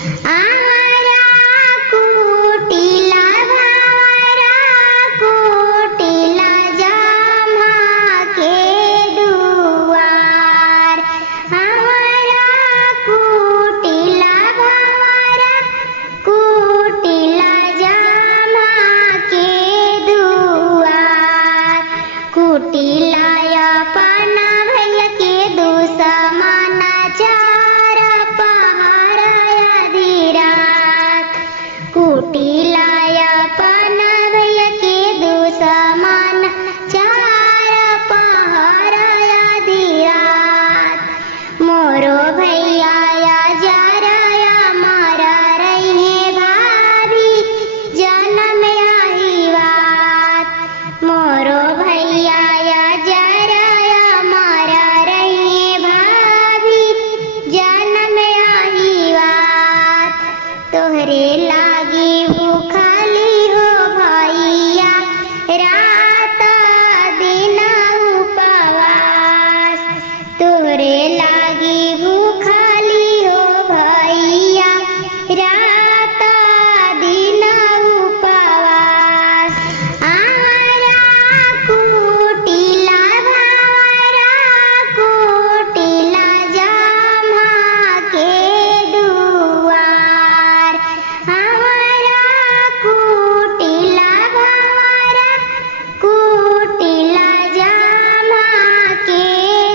आवारा कुटिला भावारा कुटिला जमा के दुआर। आवारा कुटिला भावारा कुटिला जमा के दुआर। कुटिला अपन भैया के दुश्मन चार पहर आधी रात। कुटिला अपन भैया के दुश्मन चार पहर आधी रात। मोरो भैया जरया मारा रही भाभी जन्म आही बात। मोरो भैया जरया मारा रही भाभी जन्म आही बात। तोहरे लागी भूखली हो भैया रात दिन उपवास। तोहरे लागी भूखली हो भैया रात दिन उपवास। आवारा कुटिला भावारा कुटिला जमा के दुआर। आवारा कुटिला भावारा कुटिला जमा के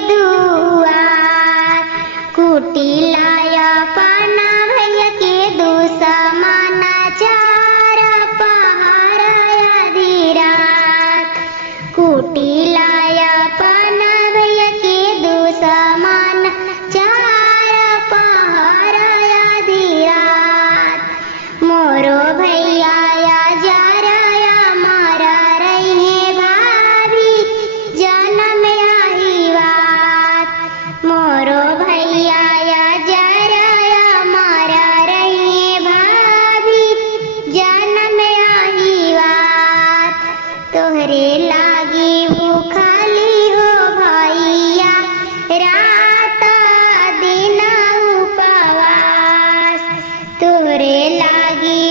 दुआर। कुटिला अपन भैया के दुश्मन चार पहर आधी रात। कुटिला अपन भैया के दुश्मन चार पहर आधी रात। मोरो भैया जरया मारा रही भाभी जन्म आही बात। मोरो भैया जरया मारा रही भाभी जन्म आही बात। तोहरे लागी भूखली हो भैया रात दिन उपवास। तोहरे लागी